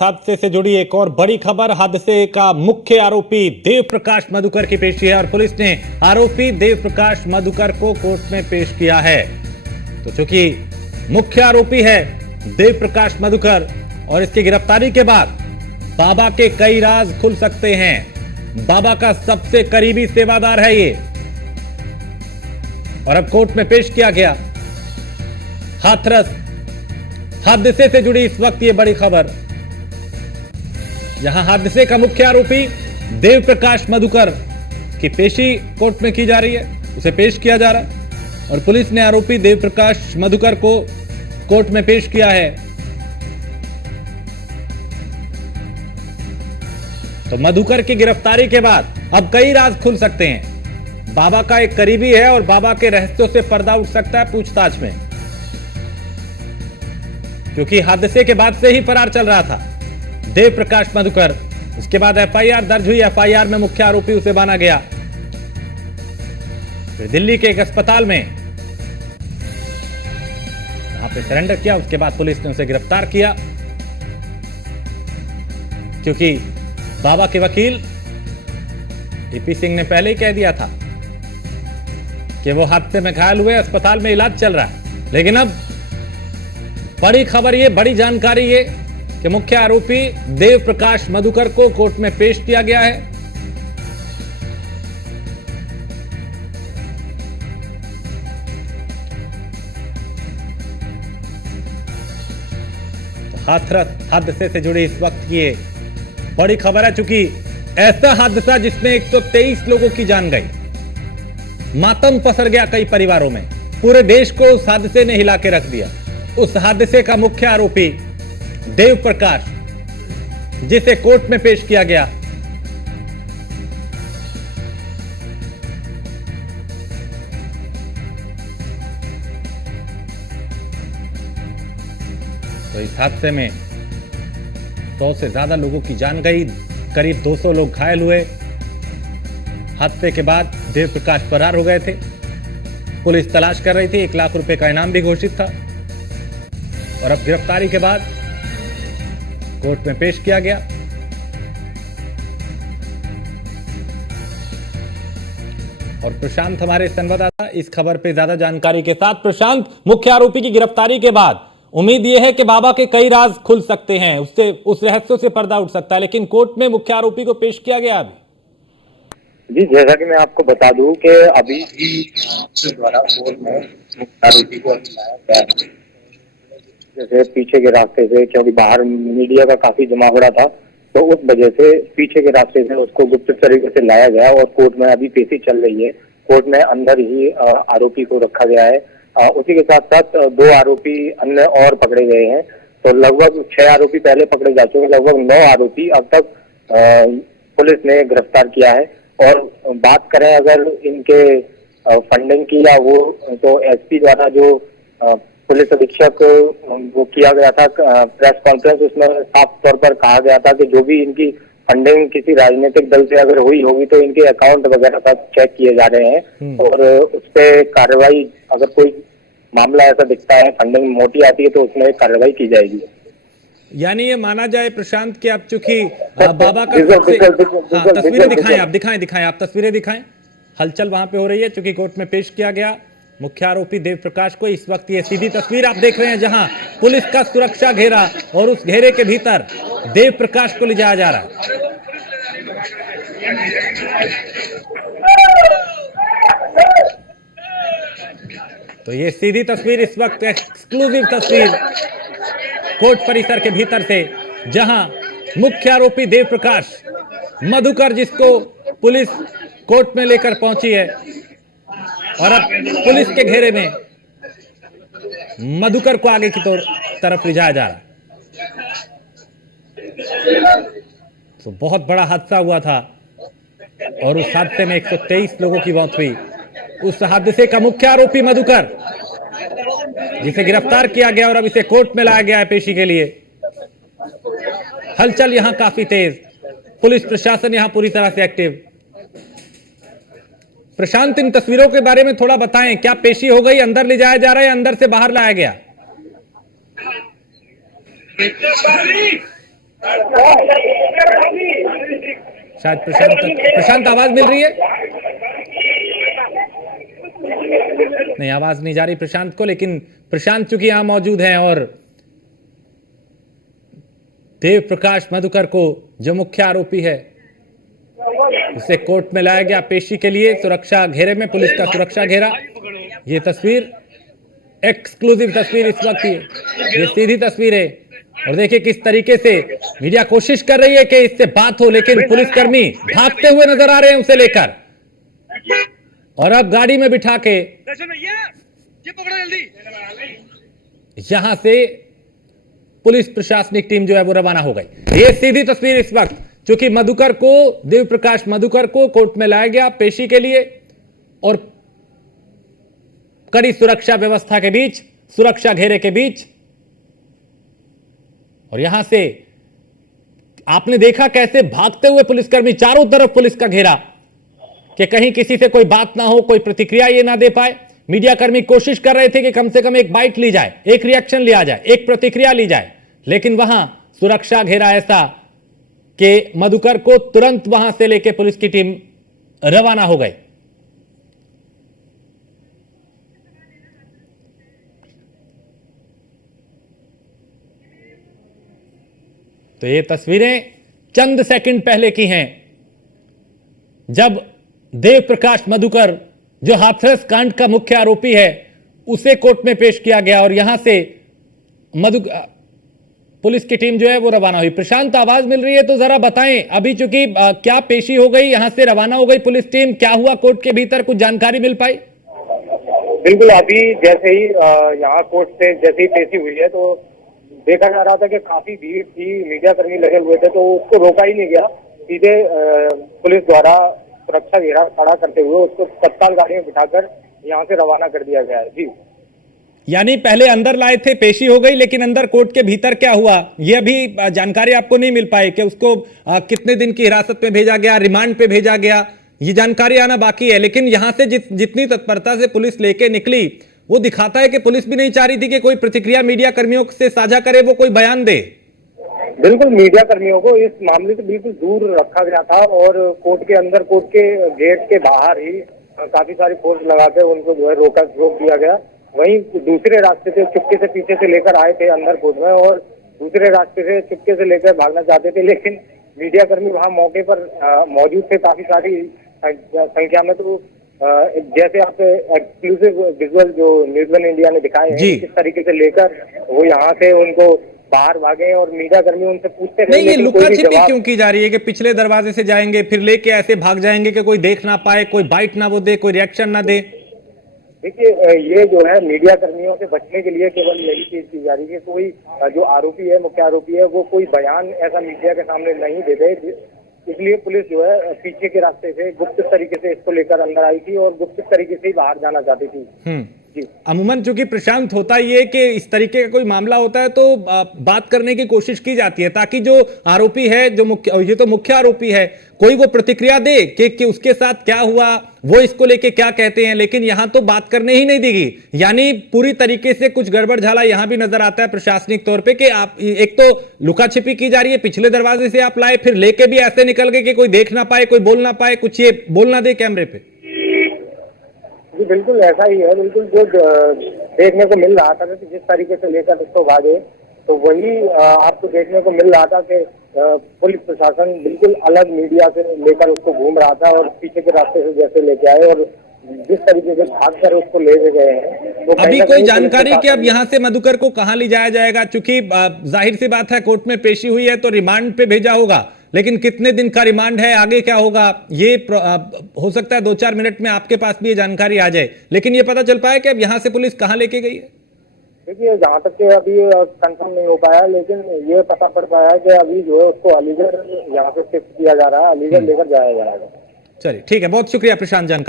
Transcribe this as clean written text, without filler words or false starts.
हादसे से जुड़ी एक और बड़ी खबर। हादसे का मुख्य आरोपी देव प्रकाश मधुकर की पेशी है और पुलिस ने आरोपी देव प्रकाश मधुकर को कोर्ट में पेश किया है। तो चूंकि मुख्य आरोपी है देव प्रकाश मधुकर और इसकी गिरफ्तारी के बाद बाबा के कई राज खुल सकते हैं। बाबा का सबसे करीबी सेवादार है ये और अब कोर्ट में पेश किया गया। हाथरस हादसे से जुड़ी इस वक्त ये बड़ी खबर, यहां हादसे का मुख्य आरोपी देव प्रकाश मधुकर की पेशी कोर्ट में की जा रही है, उसे पेश किया जा रहा है और पुलिस ने आरोपी देव प्रकाश मधुकर को कोर्ट में पेश किया है। तो मधुकर की गिरफ्तारी के बाद अब कई राज खुल सकते हैं। बाबा का एक करीबी है और बाबा के रहस्यों से पर्दा उठ सकता है पूछताछ में, क्योंकि हादसे के बाद से ही फरार चल रहा था देव प्रकाश मधुकर। उसके बाद एफआईआर दर्ज हुई, एफआईआर में मुख्य आरोपी उसे माना गया। फिर दिल्ली के एक अस्पताल में वहां पे सरेंडर किया। उसके बाद पुलिस ने उसे गिरफ्तार किया, क्योंकि बाबा के वकील एपी सिंह ने पहले ही कह दिया था कि वो हादसे में घायल हुए, अस्पताल में इलाज चल रहा है। लेकिन अब बड़ी खबर ये, बड़ी जानकारी ये कि मुख्य आरोपी देव प्रकाश मधुकर को कोर्ट में पेश किया गया है। तो हाथरस हादसे से जुड़ी इस वक्त ये बड़ी खबर है, चूंकि ऐसा हादसा जिसमें 123 लोगों की जान गई, मातम पसर गया कई परिवारों में, पूरे देश को उस हादसे ने हिला के रख दिया। उस हादसे का मुख्य आरोपी देव प्रकाश, जिसे कोर्ट में पेश किया गया। तो इस हादसे में 100 से ज्यादा लोगों की जान गई, करीब 200 लोग घायल हुए। हादसे के बाद देव प्रकाश फरार हो गए थे। पुलिस तलाश कर रही थी, 1 लाख रुपए का इनाम भी घोषित था और अब गिरफ्तारी के बाद कोर्ट में पेश किया गया। और प्रशांत हमारे संवाददाता इस खबर पे ज्यादा जानकारी के साथ। प्रशांत, मुख्य आरोपी की गिरफ्तारी के बाद उम्मीद यह है कि बाबा के कई राज खुल सकते हैं, उससे उस रहस्यों से पर्दा उठ सकता है, लेकिन कोर्ट में मुख्य आरोपी को पेश किया गया अभी। जी, जैसा कि मैं आपको बता दूं कि अभी द्वारा कोर्ट में मुख्य आरोपी को लाया गया है, जैसे पीछे के रास्ते से, क्योंकि बाहर मीडिया का काफी जमावड़ा था, तो उस वजह से पीछे के रास्ते से उसको गुप्त तरीके से लाया गया और कोर्ट में अभी पेशी चल रही है। कोर्ट में अंदर ही आरोपी को रखा गया है। उसी के साथ साथ 2 आरोपी अन्य और पकड़े गए हैं, तो लगभग 6 आरोपी पहले पकड़े जा चुके हैं। लगभग 9 आरोपी अब तक पुलिस ने गिरफ्तार किया है। और बात करें अगर इनके फंडिंग की या वो, तो एसपी द्वारा जो पुलिस अधीक्षक वो किया गया था प्रेस कॉन्फ्रेंस, उसमें साफ तौर पर कहा गया था कि जो भी इनकी फंडिंग किसी राजनीतिक दल से अगर हुई होगी तो इनके अकाउंट वगैरह सब चेक किए जा रहे हैं और उस पर कार्रवाई, अगर कोई मामला ऐसा दिखता है, फंडिंग मोटी आती है, तो उसमें कार्रवाई की जाएगी। यानी ये माना जाए प्रशांत कि आप चूंकि बाबा का तस्वीरें दिखाएं, आप दिखाएं आप तस्वीरें दिखाएं। हलचल वहां पे हो रही है, चूंकि कोर्ट में पेश किया गया मुख्य आरोपी देव प्रकाश को। इस वक्त ये सीधी तस्वीर आप देख रहे हैं, जहां पुलिस का सुरक्षा घेरा और उस घेरे के भीतर देव प्रकाश को ले जाया जा रहा है। तो ये सीधी तस्वीर इस वक्त एक्सक्लूसिव तस्वीर कोर्ट परिसर के भीतर से, जहां मुख्य आरोपी देव प्रकाश मधुकर, जिसको पुलिस कोर्ट में लेकर पहुंची है और अब पुलिस के घेरे में मधुकर को आगे की तरफ ले जाया जा रहा है। तो बहुत बड़ा हादसा हुआ था और उस हादसे में 123 लोगों की मौत हुई। उस हादसे का मुख्य आरोपी मधुकर, जिसे गिरफ्तार किया गया और अब इसे कोर्ट में लाया गया है पेशी के लिए। हलचल यहां काफी तेज, पुलिस प्रशासन यहां पूरी तरह से एक्टिव। प्रशांत, इन तस्वीरों के बारे में थोड़ा बताएं, क्या पेशी हो गई, अंदर ले जाया जा रहा है, अंदर से बाहर लाया गया? शायद प्रशांत आवाज मिल रही है? नहीं, आवाज नहीं जा रही प्रशांत को, लेकिन प्रशांत चूंकि यहां मौजूद हैं और देव प्रकाश मधुकर को, जो मुख्य आरोपी है, उसे कोर्ट में लाया गया पेशी के लिए। सुरक्षा घेरे में, पुलिस का सुरक्षा घेरा। ये तस्वीर एक्सक्लूसिव तस्वीर इस वक्त ही, ये सीधी तस्वीर है। और देखिए किस तरीके से मीडिया कोशिश कर रही है कि इससे बात हो, लेकिन पुलिसकर्मी भागते हुए नजर आ रहे हैं उसे लेकर, और अब गाड़ी में बिठा के यहां से पुलिस प्रशासनिक टीम जो है वो रवाना हो गई। ये सीधी तस्वीर इस वक्त, क्योंकि मधुकर को, देव प्रकाश मधुकर को कोर्ट में लाया गया पेशी के लिए, और कड़ी सुरक्षा व्यवस्था के बीच, सुरक्षा घेरे के बीच। और यहां से आपने देखा कैसे भागते हुए पुलिसकर्मी, चारों तरफ पुलिस का घेरा, कि कहीं किसी से कोई बात ना हो, कोई प्रतिक्रिया ये ना दे पाए। मीडिया कर्मी कोशिश कर रहे थे कि कम से कम एक बाइट ली जाए, एक रिएक्शन लिया जाए, एक प्रतिक्रिया ली जाए, लेकिन वहां सुरक्षा घेरा ऐसा कि मधुकर को तुरंत वहां से लेकर पुलिस की टीम रवाना हो गई। तो ये तस्वीरें चंद सेकंड पहले की हैं, जब देव प्रकाश मधुकर, जो हाथरस कांड का मुख्य आरोपी है, उसे कोर्ट में पेश किया गया और यहां से पुलिस की टीम जो है वो रवाना हुई। प्रशांत, आवाज मिल रही है तो जरा बताएं, अभी चूंकि क्या पेशी हो गई, यहां से रवाना हो गई पुलिस टीम, क्या हुआ कोर्ट के भीतर, कुछ जानकारी मिल पाई? बिल्कुल, अभी जैसे ही यहाँ कोर्ट से जैसे ही पेशी हुई है तो देखा जा रहा था कि काफी भीड़ थी, मीडिया कर्मी लगे हुए थे, तो उसको रोका ही नहीं गया। सीधे पुलिस द्वारा सुरक्षा घेरा खड़ा करते हुए उसको तत्काल गाड़ी में बिठाकर यहाँ से रवाना कर दिया गया है। जी, यानी पहले अंदर लाए थे, पेशी हो गई, लेकिन अंदर कोर्ट के भीतर क्या हुआ ये अभी जानकारी आपको नहीं मिल पाई कि उसको कितने दिन की हिरासत में भेजा गया, रिमांड पे भेजा गया, ये जानकारी आना बाकी है। लेकिन यहां से जितनी तत्परता से पुलिस लेके निकली, वो दिखाता है कि पुलिस भी नहीं चाह रही थी कि कोई प्रतिक्रिया मीडिया कर्मियों से साझा करे, वो कोई बयान दे। बिल्कुल, मीडिया कर्मियों को इस मामले से बिल्कुल दूर रखा गया था और कोर्ट के अंदर, कोर्ट के गेट के बाहर ही काफी सारी फोर्स लगाकर उनको जो है रोक दिया गया। वहीं दूसरे रास्ते से चुपके से पीछे से लेकर आए थे अंदर कोर्ट में, और दूसरे रास्ते से चुपके से लेकर भागना चाहते थे, लेकिन मीडिया कर्मी वहां मौके पर मौजूद थे काफी सारी संख्या में। तो जैसे आप एक्सक्लूसिव विजुअल जो न्यूज़ वन इंडिया ने दिखाए हैं, किस तरीके से लेकर वो यहाँ से उनको बाहर भागे और मीडिया कर्मी उनसे पूछते रहे। नहीं, ये लुका छिपी क्यों की जा रही है कि पिछले दरवाजे से जाएंगे फिर लेके ऐसे भाग जाएंगे कि कोई देख ना पाए, कोई बाइट ना वो दे, कोई रिएक्शन ना दे? देखिए, ये जो है मीडिया कर्मियों से बचने के लिए केवल यही चीज की जा रही है। कोई जो आरोपी है, मुख्य आरोपी है, वो कोई बयान ऐसा मीडिया के सामने नहीं दे दे, इसलिए पुलिस जो है पीछे के रास्ते से गुप्त तरीके से इसको लेकर अंदर आई थी और गुप्त तरीके से ही बाहर जाना चाहती थी। अमूमन चूंकि प्रशांत होता ये कि इस तरीके का कोई मामला होता है तो बात करने की कोशिश की जाती है, ताकि जो आरोपी है, जो ये तो मुख्य आरोपी है, कोई वो प्रतिक्रिया दे कि उसके साथ क्या हुआ, वो इसको लेके क्या कहते हैं। लेकिन यहां तो बात करने ही नहीं देगी, यानी पूरी तरीके से कुछ गड़बड़ झाला यहां भी नजर आता है प्रशासनिक तौर पे कि आप एक तो लुका छिपी की जा रही है, पिछले दरवाजे से आप लाए, फिर लेके भी ऐसे निकल गए कि कोई देख ना पाए, कोई बोल ना पाए, कुछ ये बोल ना दे कैमरे पे। जी बिल्कुल ऐसा ही है। बिल्कुल जो देखने को मिल रहा था कि जिस तरीके से लेकर उसको भागे, तो वही आपको देखने को मिल रहा था कि पुलिस प्रशासन बिल्कुल अलग मीडिया से लेकर उसको घूम रहा था और पीछे के रास्ते से जैसे लेके आए और जिस तरीके से भागकर उसको ले गए हैं। तो अभी कोई जानकारी कि अब यहाँ से मधुकर को कहाँ ले जाया जाएगा? चूंकि जाहिर सी बात है कोर्ट में पेशी हुई है तो रिमांड पे भेजा होगा, लेकिन कितने दिन का रिमांड है, आगे क्या होगा, ये हो सकता है 2-4 मिनट में आपके पास भी ये जानकारी आ जाए। लेकिन ये पता चल पाया कि अब यहाँ से पुलिस कहाँ लेके गई है? देखिए, जहाँ तक के अभी कंफर्म नहीं हो पाया, लेकिन ये पता पड़ पाया कि अभी जो है उसको अलीगढ़ यहाँ से शिफ्ट किया जा रहा है, अलीगढ़ लेकर जाया जाएगा। चलिए ठीक है, बहुत शुक्रिया प्रशांत जानकारी।